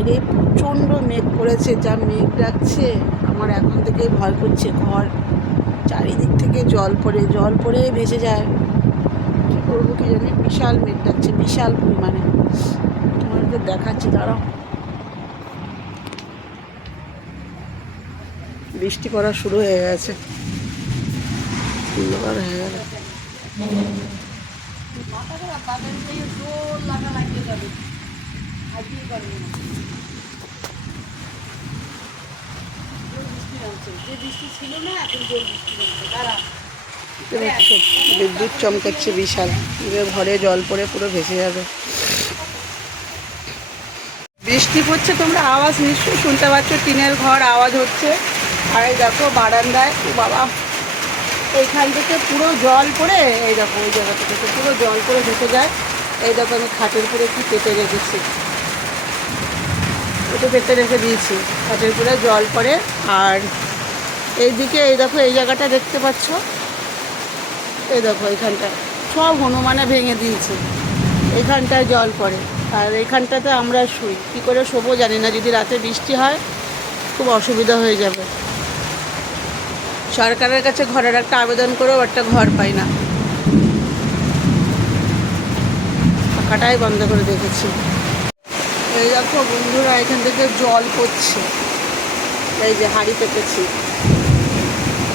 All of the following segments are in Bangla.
বাইরে প্রচণ্ড মেঘ করেছে, যা মেঘ ডাকছে আমার এখন থেকেই ভয় করছে ঘর। চারিদিক থেকে জল পড়ে জল পড়ে ভেসে যায়। কী করব কি জানি? বিশাল মেঘ ডাকছে, বিশাল পরিমাণে। তোমাদেরকে দেখাচ্ছি, দাঁড়াও। বৃষ্টি পড়া শুরু হয়ে গেছে। বিদ্যুৎ চমকাচ্ছে বিশাল। ঘরে জল পড়ে পুরো ভেসে যাবে। বৃষ্টি পড়ছে তোমরা আওয়াজ নিশ্চয়ই শুনতে পাচ্ছ। টিনের ঘর আওয়াজ হচ্ছে। আর এই দেখো বারান্দায় ও বাবা। এইখান থেকে পুরো জল পড়ে এই দেখো ওই জায়গাটা থেকে পুরো জল পড়ে ঢুকে যায়। এই দেখো আমি খাটের উপরে কি পেতে রেখেছি। এটা পেতে রেখে দিয়েছি। খাটের উপরে জল পড়ে আর এইদিকে, এই দেখো, এই জায়গাটা দেখতে পাচ্ছ? এই দেখো, এইখানটা। সব হনুমানে ভেঙে দিয়েছে। এখানটায় জল পড়ে। আর এখানটাতে আমরা শুই। কী করে শোবো জানি না। যদি রাতে বৃষ্টি হয়, খুব অসুবিধা হয়ে যাবে। সরকারের কাছে ঘরের একটা আবেদন করেও একটা ঘর পাই না। পাখাটাই বন্ধ করে দেখেছি এই দেখো বন্ধুরা, এখান থেকে জল পড়ছে। এই যে হাঁড়ি পেতেছি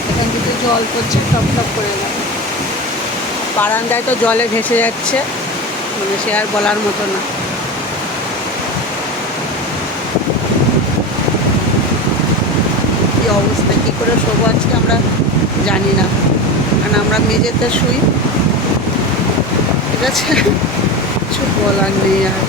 এখান থেকে জল পড়ছে, টপ টপ করে গেল বারান্দায় তো জলে ভেসে যাচ্ছে মানে সে আর বলার মতো না। কী অবস্থা, কী করে শোবো আজকে আমরা জানি না। কারণ আমরা মেঝেতে শুই। ঠিক আছে? কিছু বলার নেই আর।